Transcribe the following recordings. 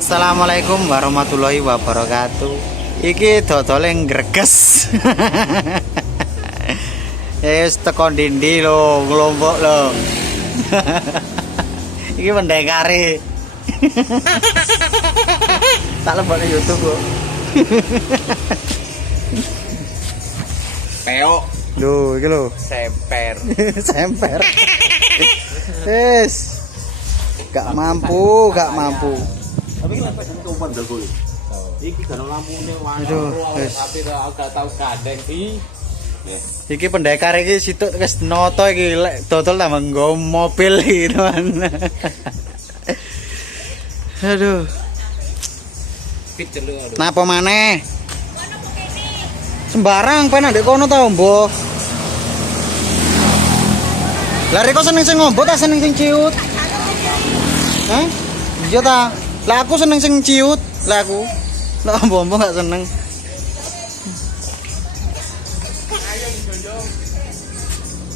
Assalamualaikum warahmatullahi wabarakatuh. Iki dodole greges. Wis teko dindi lho, nglompok lho. Iki pendekare. Tak lebokne YouTube kok. Peok Lho, iki lho. semper. Semper. Wis. Gak mampu. Tapi kan lepet itu bandel kuwi. Iki kan lampune Aduh, wis. tapi gak tau gandeng iki. Iki pendekar iki situk wis noto iki lek dodol tambah nggo mobil iki, teman. Aduh. Picelu aduh. Napa maneh? Sembarang pengen ndek kono ta, Mbok. Lah rek kok seneng sing ngombo ta seneng sing ciut? Hah? Iya ta. Lah aku seneng sing ciut, lah aku. Lah ombo-ombo gak seneng.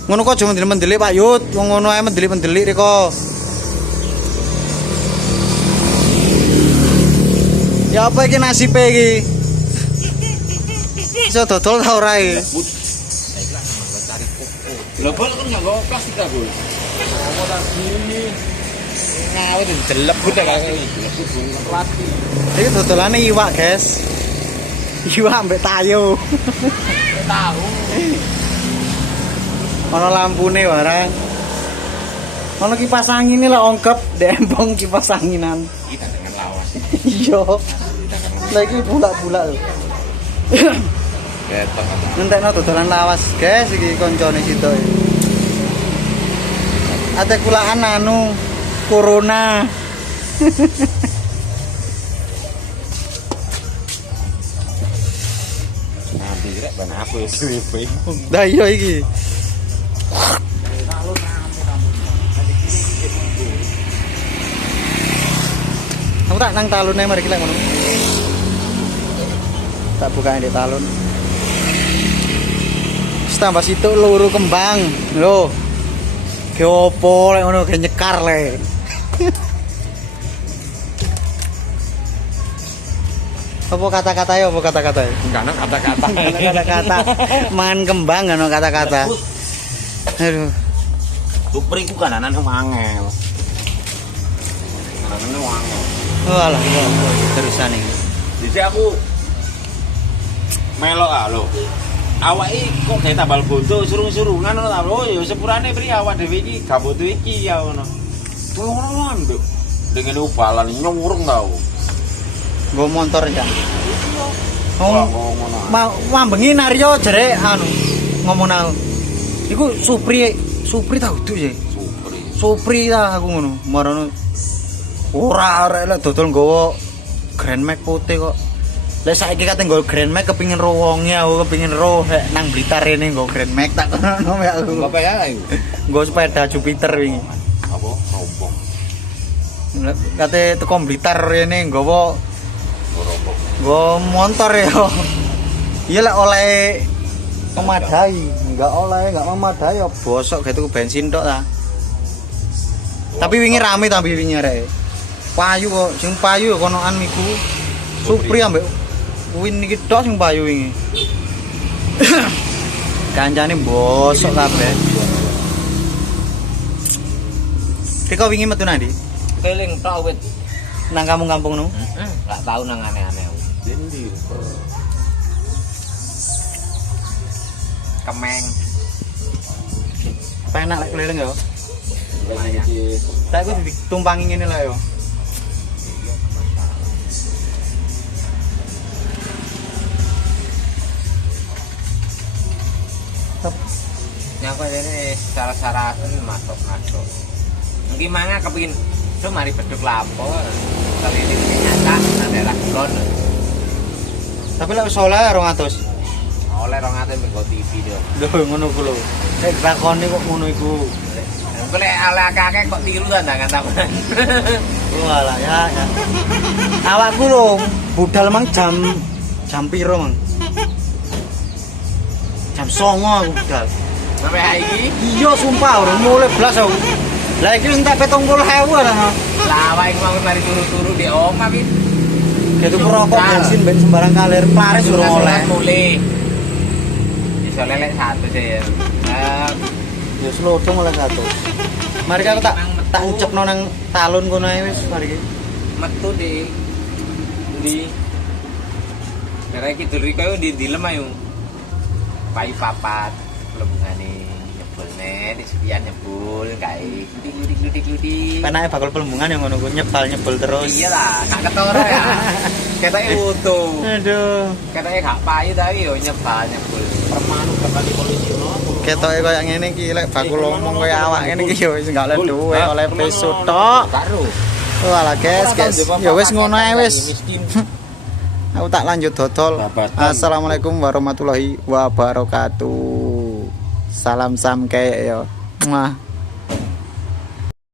Ngono kok aja mendeli-mendeli Pak Yud, wong ngono ae mendeli-mendeli rek kok. Ya apa iki nasibe iki? Iso dodol ta ora iki? Lho bol kan nggak bawa plastik aku. Ngomong tadi ngawet jelek udah kayak plastik. Iki dodolane iwak, guys. Iwak ambek tayo. Tahu. Ono lampune barang. Ono kipas angin lho ongkep, dempong kipas anginan. Kita dengan lawas. Iya. Lagi bulak-bulak lho. Ketong. Nentekno dodolan lawas, guys, iki koncone situ. Ate kulaan anu corona. Nanti rek ben aku wis bingung. Lah iya iki. Aku tak nang talune mari kita ngono. Tak buka di talun. Tambah situ luru kembang. Lho. Ge opo lek ngono ge nyekar le. Apa kata-kata ya apa kata-kata? Enggak ana kata-kata. Kata-kata man kembang ngono kata-kata. Aduh. Supri ku kan anane wangel. Anane wangel. Walah, terusan iki. Jadi aku melok ah lho. Awake kok gawe tambal bondo surung-surungan ngono ta lho ya sepurane pri awak dhewe iki gak butuh iki ya ngono. Tolong nduk. Dengan ubalan nyurung tau. Nggo motor ya. Wah, Oh, ngono. mambengi Naryo jere anu ngomong aku. Iku Supri tau duk ya. Supri. Supri ta aku ngono. Marono ora arek lek dodol nggawa Grand Max putih kok. Lah saiki kate nggawa Grand Max kepengin ro wonge aku kepengin ro nang Blitar rene nggawa Grand Max tak kono mek aku. Bapak ya ayo. Nggawa sepeda Jupiter wingi. Apa? Rombong. Kate teko Blitar rene nggawa Rombong. nggawa motor ya. Iya lek oleh memadai, enggak memadai ya bosok gitu bensin tok ta. Tapi wingi rame ta wingi arek. Payu kok, sing payu ya konoan miku. Supri ambek Win iki tok sing payu wingi. Kancane bosok kabeh. Kok wingi metu nang ndi? Keling tok wit. Nang kampung-kampung nu. Enggak tahu nang aneh-aneh. Dendi. Kemeng. Penak lek keliling ya. Lumayan. Saya kuwi ditumpangi ngene lho ya. Nyapa ini salah-salah masuk. Mungkin manga kepingin so mari beduk lapo. Kali ini nyata nang daerah kulon. Tapi lek wis oleh 200. Oleh 200 minggu TV do. Lho ngono ku lho. Nek takoni kok ngono iku. Engko lek oleh akeh kok tiru tandangan tahunan. Walah ya. Awakku lho budal mang jam piro mang? Jam 09.00 aku budal. Sampai hari ini Iya sumpah urung mulai blas aku. Lah iki wis entek 70.000 lah. Lah awake mau mari turu-turu di omah wis. Gitu rokok bensin ben sembarang kalir plaris durung oleh. Mulai. Bisa lelek satu sih ya. Ya slodong oleh satu. Mari aku tak ucepno nang talun kono ae wis mari iki. Metu di Karena iki dulu kaya di dilem ayo. Pai papat lembungane nyebul net, sekian nyebul kae gludik. Penake bakal pelembungan yang ngono ku nyebal terus. Iya lah, gak ketara ya. Ketake utuh. Aduh. Ketake gak payu tapi yo nyebul. Permanu bakal di polisi no. Ketoke koyo ngene iki lek bakul ngomong koyo awak ngene iki yo wis gak oleh duwe, oleh peso tok. Karo. Walah guys. Ya wis ngono ae wis. Aku tak lanjut dodol. Assalamualaikum warahmatullahi wabarakatuh. Salam samke ya. Muah.